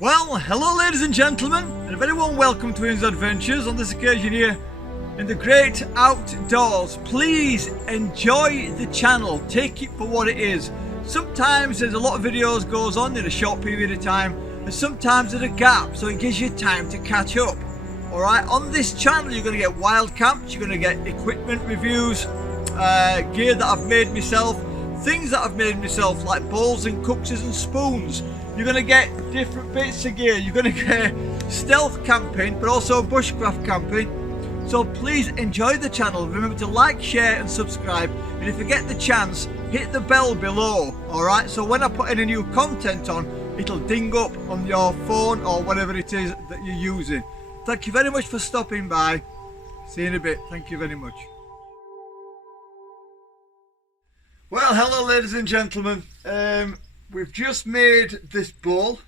Well, hello ladies and gentlemen, and a very warm welcome to Ian's Adventures on this occasion here in the great outdoors. Please enjoy the channel, take it for what it is. Sometimes there's a lot of videos goes on in a short period of time, and sometimes there's a gap, so it gives you time to catch up. Alright, on this channel you're going to get wild camps, you're going to get equipment reviews, gear that I've made myself, things that I've made myself like bowls and cups and spoons. You're going to get different bits of gear. You're going to get stealth camping, but also bushcraft camping. So please enjoy the channel. Remember to like, share and subscribe. And if you get the chance, hit the bell below. Alright, so when I put any new content on, it'll ding up on your phone or whatever it is that you're using. Thank you very much for stopping by. See you in a bit. Thank you very much. Well, hello ladies and gentlemen. We've just made this bowl,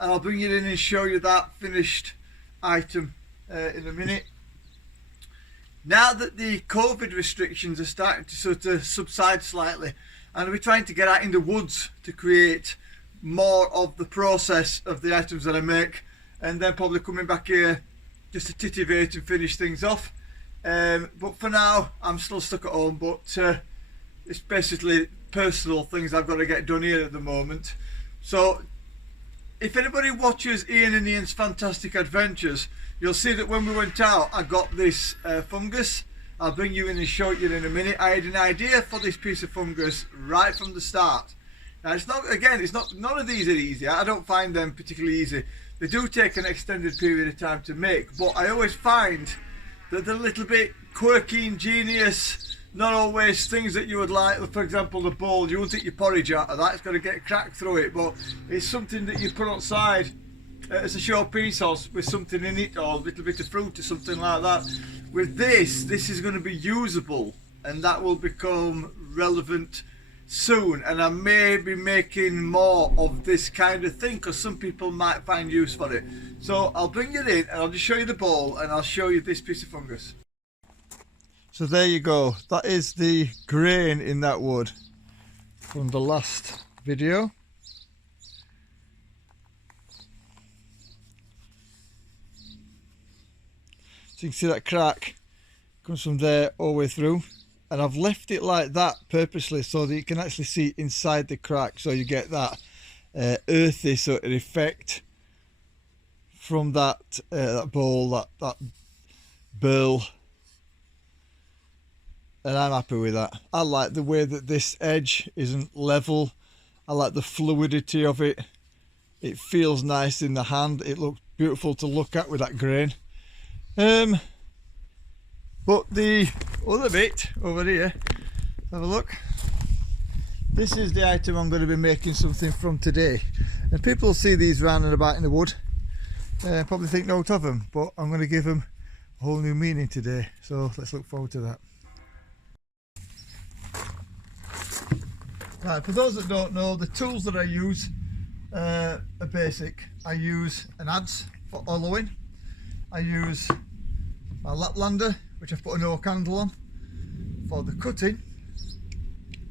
and I'll bring it in and show you that finished item in a minute. Now that the COVID restrictions are starting to sort of subside slightly, and we're trying to get out in the woods to create more of the process of the items that I make, and then probably coming back here just to titivate and finish things off. But for now I'm still stuck at home, but it's basically personal things I've got to get done here at the moment. So if anybody watches Ian and Ian's Fantastic Adventures, you'll see that when we went out I got this fungus. I'll bring you in and show you in a minute. I had an idea for this piece of fungus right from the start. Now it's not, again, it's not, none of these are easy. I don't find them particularly easy. They do take an extended period of time to make, but I always find that they're a little bit quirky, ingenious, not always things that you would like. For example, the bowl, you won't take your porridge out of that, it's got to get a crack through it, but it's something that you put outside as a showpiece or with something in it, or a little bit of fruit or something like that. With this is going to be usable, and that will become relevant soon, and I may be making more of this kind of thing because some people might find use for it. So I'll bring it in and I'll just show you the bowl, and I'll show you this piece of fungus. So there you go, that is the grain in that wood from the last video. So you can see that crack comes from there all the way through, and I've left it like that purposely so that you can actually see inside the crack, so you get that earthy sort of effect from that bowl, that burl. And I'm happy with that. I like the way that this edge isn't level. I like the fluidity of it. It feels nice in the hand. It looks beautiful to look at with that grain. But the other bit over here, have a look. This is the item I'm going to be making something from today. And people will see these round and about in the wood. Probably think note of them, but I'm going to give them a whole new meaning today. So let's look forward to that. Right, for those that don't know, the tools that I use are basic. I use an adze for hollowing. I use my Laplander, which I've put an oak handle on for the cutting.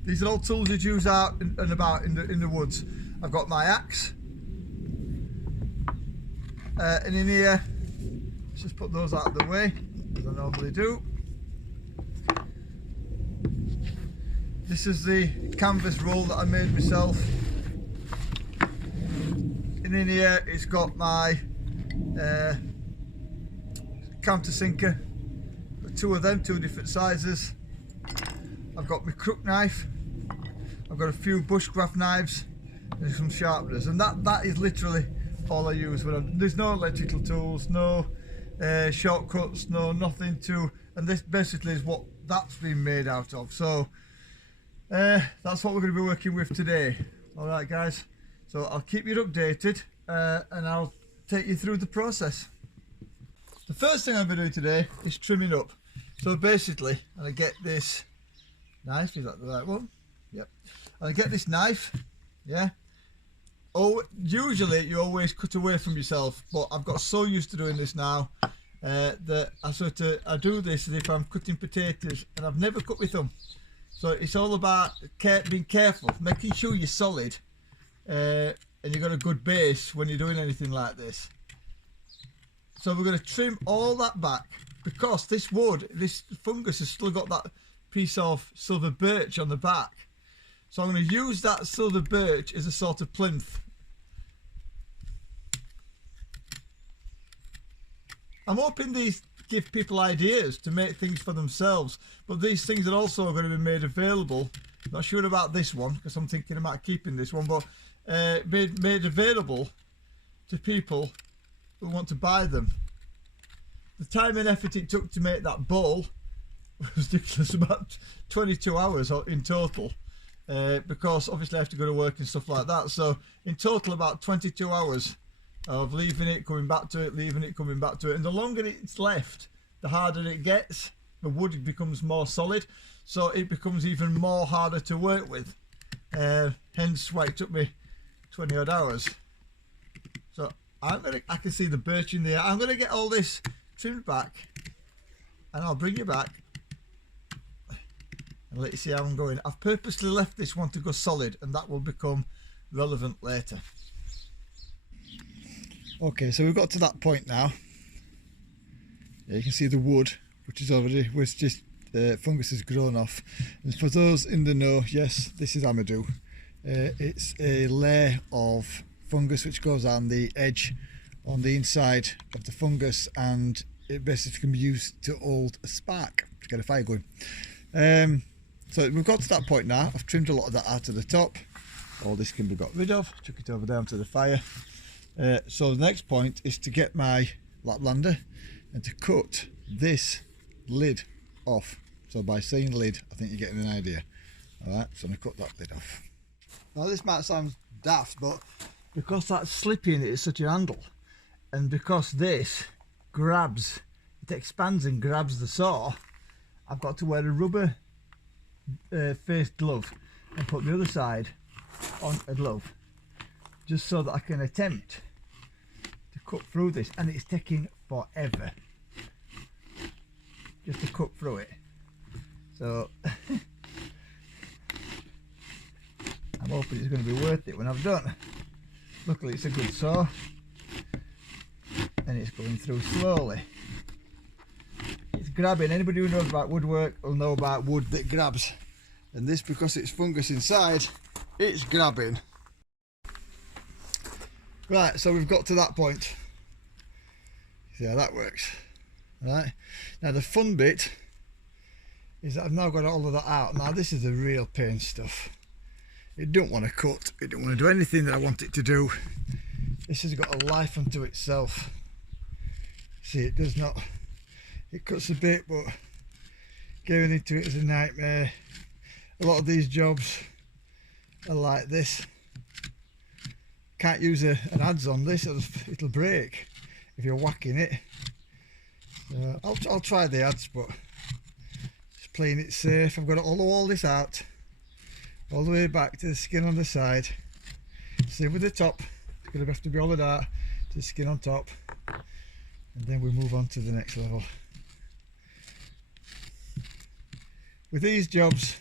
These are all tools you'd use out and about in the woods. I've got my axe, and in here, let's just put those out of the way as I normally do. This is the canvas roll that I made myself. And in here it's got my countersinker. Got two of them, two different sizes. I've got my crook knife. I've got a few bushcraft knives and some sharpeners. And that is literally all I use. There's no electrical tools, no shortcuts, no nothing to. And this basically is what that's been made out of. So that's what we're going to be working with today. Alright guys, so I'll keep you updated and I'll take you through the process. The first thing I'm going to do today is trimming up. So basically, I get this knife, is that the right one? Yep. And I get this knife, yeah. Oh, usually you always cut away from yourself, but I've got so used to doing this now that I do this as if I'm cutting potatoes, and I've never cut my thumb. So it's all about being careful, making sure you're solid and you've got a good base when you're doing anything like this. So we're going to trim all that back, because this wood, this fungus has still got that piece of silver birch on the back. So I'm going to use that silver birch as a sort of plinth. I'm hoping these give people ideas to make things for themselves, but these things are also going to be made available. Not sure about this one, because I'm thinking about keeping this one, but made available to people who want to buy them. The time and effort it took to make that bowl was ridiculous, about 22 hours in total, because obviously I have to go to work and stuff like that. So in total about 22 hours of leaving it, coming back to it, leaving it, coming back to it, and the longer it's left, the harder it gets. The wood becomes more solid, so it becomes even more harder to work with, hence why it took me 20 odd hours. So I can see the birch in there. I'm going to get all this trimmed back, and I'll bring you back and let you see how I'm going. I've purposely left this one to go solid, and that will become relevant later. Okay, so we've got to that point now. Yeah, you can see the wood, which is already, fungus has grown off. And for those in the know, yes, this is amadou. It's a layer of fungus which goes on the edge, on the inside of the fungus, and it basically can be used to hold a spark to get a fire going. So we've got to that point now. I've trimmed a lot of that out of the top. All this can be got rid of. Chuck it over down to the fire. So the next point is to get my Laplander and to cut this lid off. So by saying lid, I think you're getting an idea. Alright, so I'm going to cut that lid off. Now this might sound daft, but because that slippy in it is such a handle, and because this grabs, it expands and grabs the saw, I've got to wear a rubber face glove and put the other side on a glove, just so that I can attempt to cut through this, and it's taking forever just to cut through it. So I'm hoping it's going to be worth it when I've done. Luckily it's a good saw, and it's going through slowly. It's grabbing. Anybody who knows about woodwork will know about wood that grabs, and this, because it's fungus inside, it's grabbing. Right, so we've got to that point. See how that works. Right, now the fun bit is that I've now got all of that out. Now this is the real pain stuff. It don't want to cut, it don't want to do anything that I want it to do. This has got a life unto itself. See, it does not, it cuts a bit, but getting into it is a nightmare. A lot of these jobs are like this. Can't use an adze on this, it'll break if you're whacking it. I'll try the adze, but just playing it safe. I've got to hollow all this out all the way back to the skin on the side. Same with the top, it's going to have to be hollowed out to the skin on top, and then we move on to the next level. With these jobs,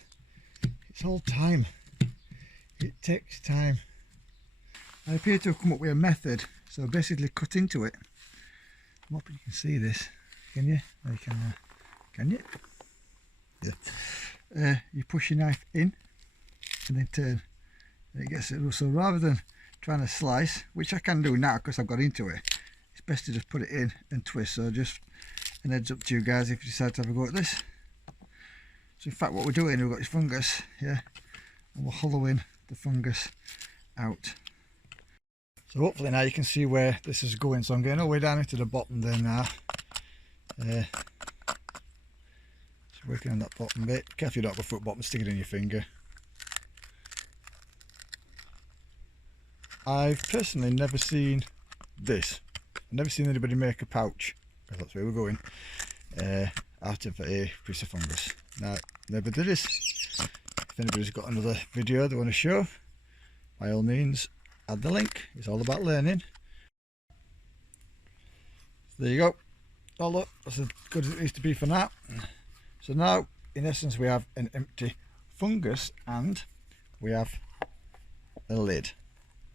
it's all time. It takes time. I appear to have come up with a method, so basically cut into it. I'm hoping you can see this. Can you? No, you can you? Yeah. You push your knife in and then turn, and it gets it. So rather than trying to slice, which I can do now because I've got into it, it's best to just put it in and twist. So just an heads up to you guys if you decide to have a go at this. So in fact what we're doing, we've got this fungus, yeah, and we're hollowing the fungus out. So hopefully now you can see where this is going. So I'm going all the way down into the bottom there now. Just working on that bottom bit. Careful you don't have a foot bottom, stick it in your finger. I've personally never seen this. I've never seen anybody make a pouch, because that's where we're going, out of a piece of fungus. Now, never did this. If anybody's got another video they want to show, by all means, add the link. It's all about learning. So there you go. All up. That's as good as it needs to be for now. So now, in essence, we have an empty fungus and we have a lid.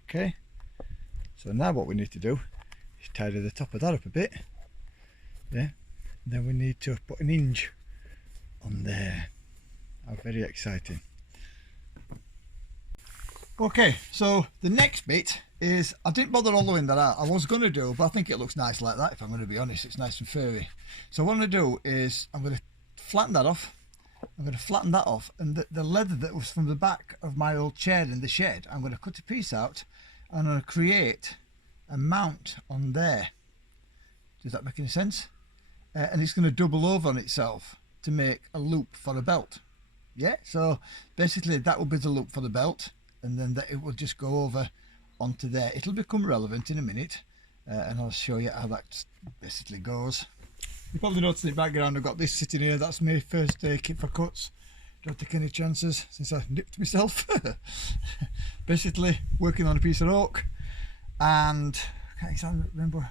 Okay. So now what we need to do is tidy the top of that up a bit. Yeah. And then we need to put an hinge on there. How very exciting. Okay, so the next bit is, I didn't bother hollowing that out. I was going to do, but I think it looks nice like that, if I'm going to be honest. It's nice and furry. So what I'm going to do is I'm going to flatten that off. I'm going to flatten that off, and the leather that was from the back of my old chair in the shed, I'm going to cut a piece out and I'm going to create a mount on there. Does that make any sense? And it's going to double over on itself to make a loop for a belt. Yeah, so basically that will be the loop for the belt, and then it will just go over onto there. It'll become relevant in a minute, and I'll show you how that basically goes. You probably noticed in the background I've got this sitting here. That's my first kit for cuts. Don't take any chances since I've nipped myself. Basically working on a piece of oak, and I can't exactly remember.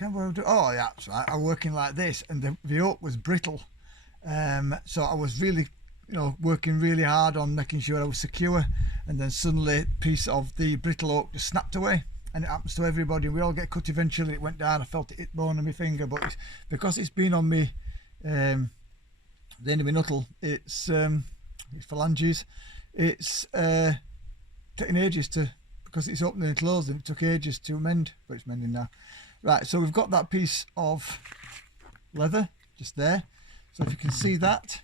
Oh yeah, that's right. I'm working like this, and the oak was brittle, so I was really, working really hard on making sure I was secure, and then suddenly a piece of the brittle oak just snapped away. And it happens to everybody, and we all get cut eventually. It went down, I felt it hit bone on my finger, but because it's been on me, the end of my knuckle, it's phalanges, it's taking ages because it's opening and closing, it took ages to mend, but it's mending now. Right, so we've got that piece of leather just there. So if you can see that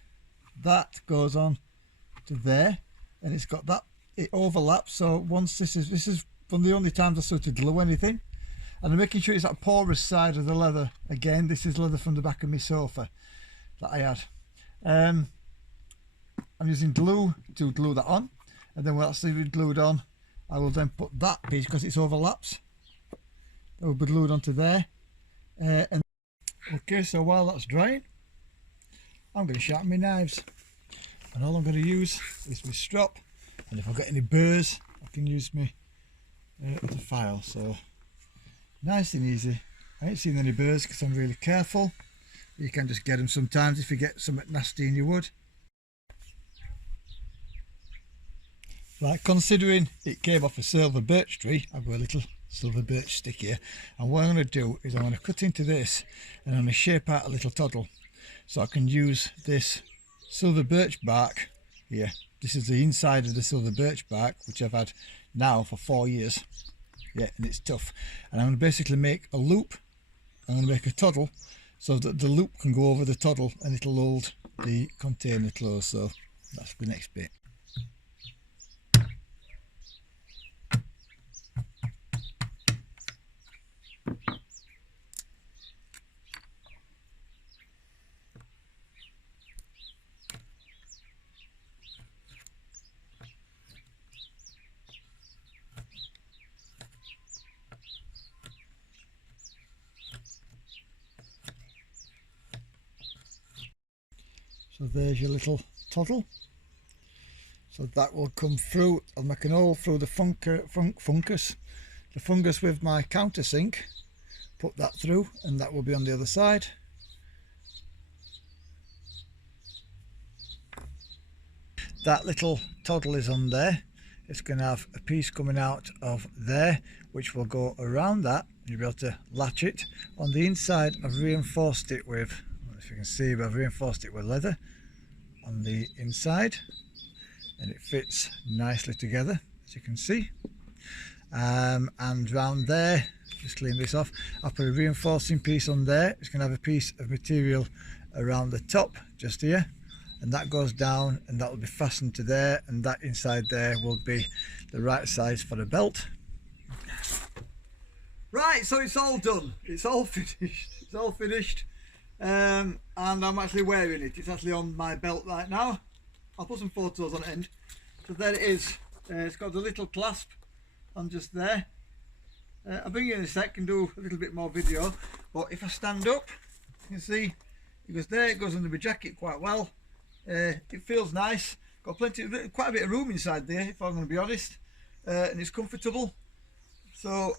goes on to there, and it's got that, it overlaps. So once this is one of the only times I sort of glue anything, and I'm making sure it's that porous side of the leather. Again, this is leather from the back of my sofa that I had. I'm using glue to glue that on, and then once it's glued on, I will then put that piece, because it's overlaps, that will be glued onto there. And okay, so while that's drying, I'm going to sharpen my knives, and all I'm going to use is my strop, and if I've got any burrs I can use my the file. So nice and easy. I ain't seen any burrs because I'm really careful. You can just get them sometimes if you get something nasty in your wood. Right, considering it came off a silver birch tree, I've got a little silver birch stick here, and what I'm going to do is I'm going to cut into this, and I'm going to shape out a little toddle so I can use this silver birch bark here. This is the inside of the silver birch bark, which I've had now for 4 years. Yeah, and it's tough, and I'm going to basically make a loop. I'm going to make a toddle so that the loop can go over the toddle, and it'll hold the container closed. So that's the next bit. So there's your little toddle. So that will come through. I'll make an hole through the fungus with my countersink. Put that through, and that will be on the other side. That little toddle is on there. It's going to have a piece coming out of there, which will go around that. You'll be able to latch it. On the inside, I've reinforced it with, I don't know if you can see, but I've reinforced it with leather on the inside, and it fits nicely together, as you can see. And round there, just clean this off, I'll put a reinforcing piece on there. It's going to have a piece of material around the top, just here, and that goes down, and that will be fastened to there, and that inside there will be the right size for the belt. Right, so it's all done. It's all finished. It's all finished. And I'm actually wearing it. It's actually on my belt right now. I'll put some photos on the end. So there it is. It's got the little clasp on just there. I'll bring you in a sec and do a little bit more video. But if I stand up, you can see it goes there. It goes under my jacket quite well. It feels nice. Got quite a bit of room inside there, if I'm going to be honest. And it's comfortable. So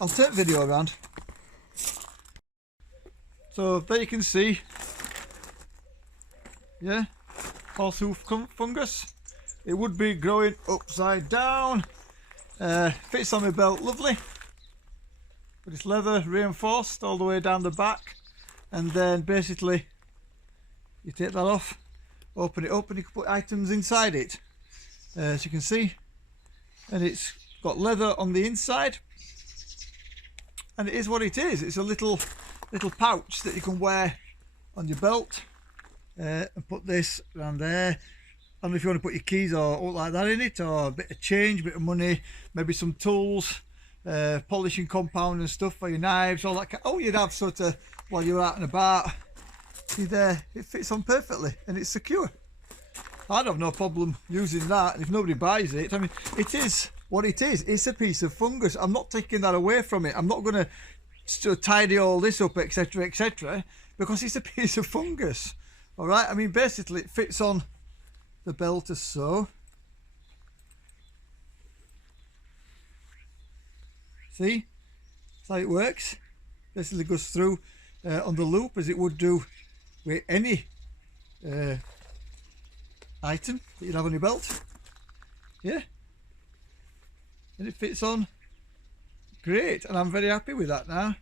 I'll turn the video around. So there you can see, yeah, horsehoof fungus. It would be growing upside down Fits on my belt lovely, but it's leather reinforced all the way down the back, and then basically you take that off, open it up, and you can put items inside it, as you can see. And it's got leather on the inside, and it is what it is. It's a little pouch that you can wear on your belt, and put this around there. I don't know if you want to put your keys or like that in it, or a bit of change, a bit of money, maybe some tools, polishing compound and stuff for your knives, all that oh, you'd have sort of while you're out and about. See there, it fits on perfectly and it's secure. I'd have no problem using that, and if nobody buys it, I mean, it is what it is. It's a piece of fungus. I'm not taking that away from it. I'm not going to tidy all this up, etc, etc, because it's a piece of fungus. All right, I mean, basically it fits on the belt as so. See, that's how it works. Basically goes through on the loop as it would do with any item that you'd have on your belt. Yeah, and it fits on great, and I'm very happy with that now.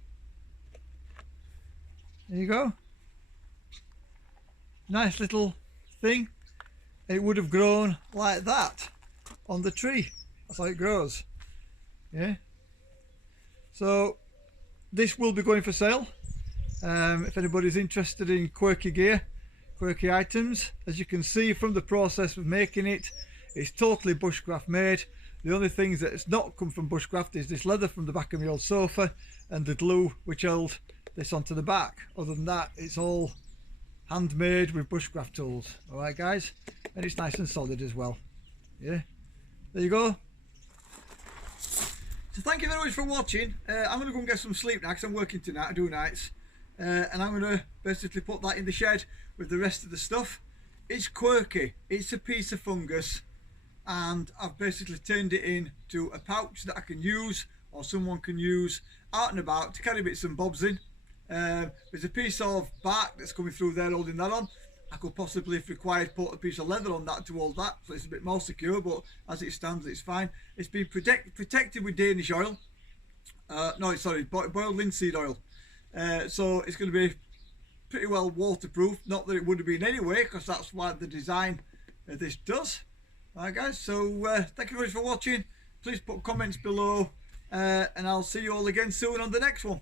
There you go, nice little thing. It would have grown like that on the tree. That's how it grows. Yeah, so this will be going for sale. If anybody's interested in quirky gear, quirky items, as you can see from the process of making it, it's totally bushcraft made. The only things that it's not come from bushcraft is this leather from the back of my old sofa and the glue which held this onto the back. Other than that, it's all handmade with bushcraft tools. All right, guys, and it's nice and solid as well. Yeah, there you go. So thank you very much for watching. I'm going to go and get some sleep now because I'm working tonight. I do nights. And I'm going to basically put that in the shed with the rest of the stuff. It's quirky, it's a piece of fungus, and I've basically turned it into a pouch that I can use, or someone can use out and about to carry bits and bobs in. There's a piece of bark that's coming through there holding that on. I could possibly, if required, put a piece of leather on that to hold that, so it's a bit more secure, but as it stands it's fine. It's been protected with Danish oil, no, sorry, boiled linseed oil. So it's going to be pretty well waterproof. Not that it would have been anyway, because that's why the design of this does. Alright guys, so thank you very much for watching. Please put comments below, and I'll see you all again soon on the next one.